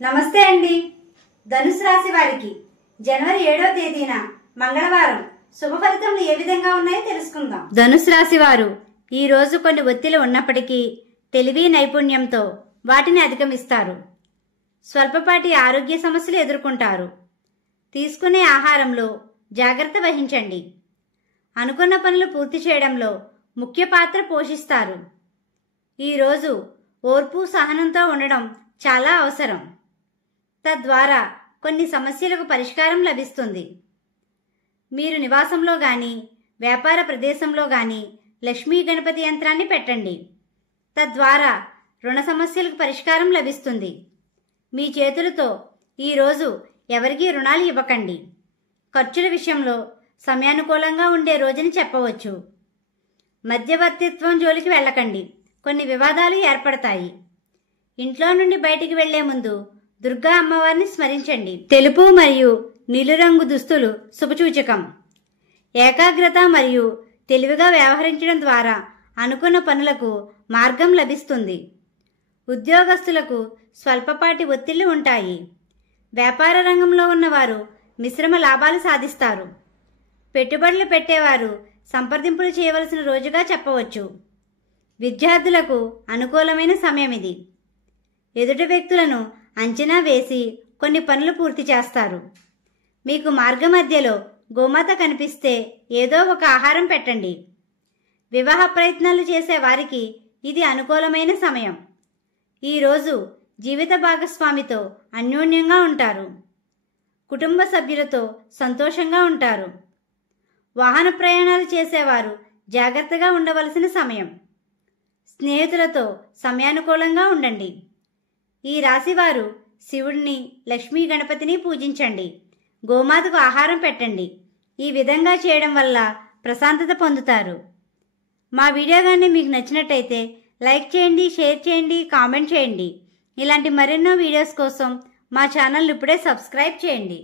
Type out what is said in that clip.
నమస్తే అండి. ధనుసు రాశి వారికి జనవరి 7వ తేదీన మంగళవారం శుభ ఫలితములు ఏ విధంగా ఉన్నాయో తెలుసుకుందాం. ధనుసు రాశి వారు ఈ రోజు కొన్ని ఒత్తిళ్లు ఉన్నప్పటికీ తెలివి నైపుణ్యంతో వాటిని అధిగమిస్తారు. స్వల్పపాటి ఆరోగ్య సమస్యలు ఎదుర్కొంటారు. తీసుకునే ఆహారంలో జాగ్రత్త వహించండి. అనుకున్న పనులు పూర్తి చేయడంలో ముఖ్య పాత్ర పోషిస్తారు. ఈరోజు ఓర్పు సహనంతో ఉండడం చాలా అవసరం. తద్వారా కొన్ని సమస్యలకు పరిష్కారం లభిస్తుంది. మీరు నివాసంలో గాని వ్యాపార ప్రదేశంలో గాని లక్ష్మీ గణపతి యంత్రాన్ని పెట్టండి. తద్వారా రుణ సమస్యలకు పరిష్కారం లభిస్తుంది. మీ చేతులతో ఈరోజు ఎవరికీ రుణాలు ఇవ్వకండి. ఖర్చుల విషయంలో సమయానుకూలంగా ఉండే రోజుని చెప్పవచ్చు. మధ్యవర్తిత్వం జోలికి వెళ్ళకండి. కొన్ని వివాదాలు ఏర్పడతాయి. ఇంట్లో నుండి బయటికి వెళ్లే ముందు దుర్గా అమ్మవారిని స్మరించండి. తెలుపు మరియు నీలిరంగు దుస్తులు శుభసూచకం. ఏకాగ్రత మరియు తెలివిగా వ్యవహరించడం ద్వారా అనుకున్న పనులకు మార్గం లభిస్తుంది. ఉద్యోగస్తులకు స్వల్పపాటి ఒత్తిళ్లు ఉంటాయి. వ్యాపార రంగంలో ఉన్నవారు మిశ్రమ లాభాలు సాధిస్తారు. పెట్టుబడులు పెట్టేవారు సంప్రదింపులు చేయవలసిన రోజుగా చెప్పవచ్చు. విద్యార్థులకు అనుకూలమైన సమయం ఇది. ఎదుటి వ్యక్తులను అంచనా వేసి కొన్ని పనులు పూర్తి చేస్తారు. మీకు మార్గ మధ్యలో గోమాత కనిపిస్తే ఏదో ఒక ఆహారం పెట్టండి. వివాహ ప్రయత్నాలు చేసే వారికి ఇది అనుకూలమైన సమయం. ఈరోజు జీవిత భాగస్వామితో అన్యోన్యంగా ఉంటారు. కుటుంబ సభ్యులతో సంతోషంగా ఉంటారు. వాహన ప్రయాణాలు చేసేవారు జాగ్రత్తగా ఉండవలసిన సమయం. స్నేహితులతో సమయానుకూలంగా ఉండండి. ఈ రాశివారు శివుడిని, లక్ష్మీ గణపతిని పూజించండి. గోమాతకు ఆహారం పెట్టండి. ఈ విధంగా చేయడం వల్ల ప్రశాంతత పొందుతారు. మా వీడియో కానీ మీకు నచ్చినట్టయితే లైక్ చేయండి, షేర్ చేయండి, కామెంట్ చేయండి. ఇలాంటి మరెన్నో వీడియోస్ కోసం మా ఛానల్ ఇప్పుడే సబ్స్క్రైబ్ చేయండి.